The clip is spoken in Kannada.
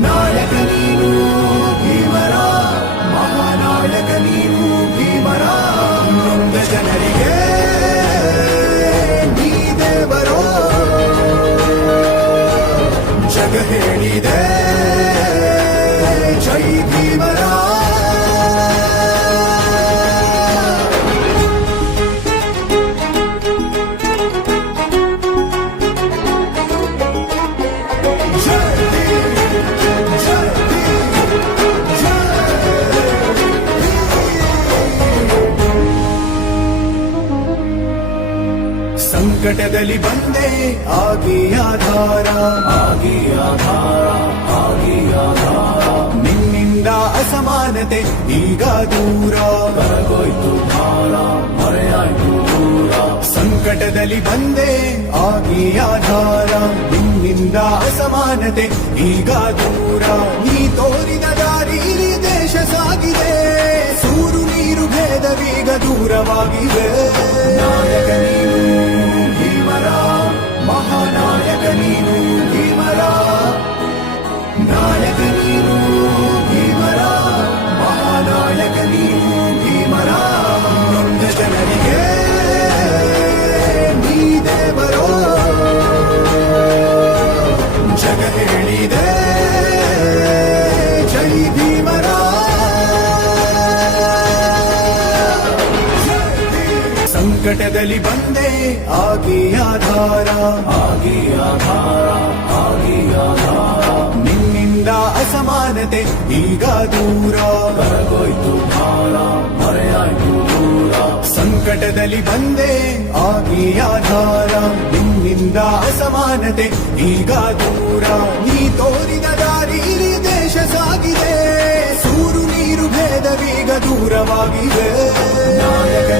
ನಾಯಕ ಸಂಕಟದಲ್ಲಿ ಬಂದೆ, ಆಗಿ ಆಧಾರ ಆಗಿ ಆಧಾರ ಆಗಿ ಆಧಾರ. ನಿನ್ನಿಂದ ಅಸಮಾನತೆ, ಈಗ ದೂರ. ಕರಗೋಯ್ತು ಭಾರ, ಮರೆಯಾಯ್ತು ದೂರ. ಸಂಕಟದಲ್ಲಿ ಬಂದೆ, ಆಗಿ ಆಧಾರ. ನಿನ್ನಿಂದ ಅಸಮಾನತೆ, ಈಗ ದೂರ. ನೀ ತೋರಿದ ದಾರಿ ದೇಶ ಸಾಗಿದೆ. ಸೂರು ನೀರು ಭೇದವೀಗ ದೂರವಾಗಿದೆ. ನಾಯಕ ಸಂಕಟದಲ್ಲಿ ಬಂದೆ, ಆಗಿ ಆಧಾರ ಆಗಿ ಆಧಾರ ಆಗಿ ಆಧಾರ. ನಿನ್ನಿಂದ ಅಸಮಾನತೆ ಈಗ ದೂರ. ಕರಗೋಯ್ತು ಭಾರ, ಮರೆಯಾಯ್ತು ದೂರ. ಸಂಕಟದಲ್ಲಿ ಬಂದೆ, ಆಗಿ ಆಧಾರ. ನಿನ್ನಿಂದ ಅಸಮಾನತೆ ಈಗ ದೂರ. ನೀ ತೋರಿದ ದಾರಿ ದೇಶ ಸಾಗಿದೆ. ಸೂರು ನೀರು ಭೇದವೀಗ ದೂರವಾಗಿದೆ. ನಾಯಕ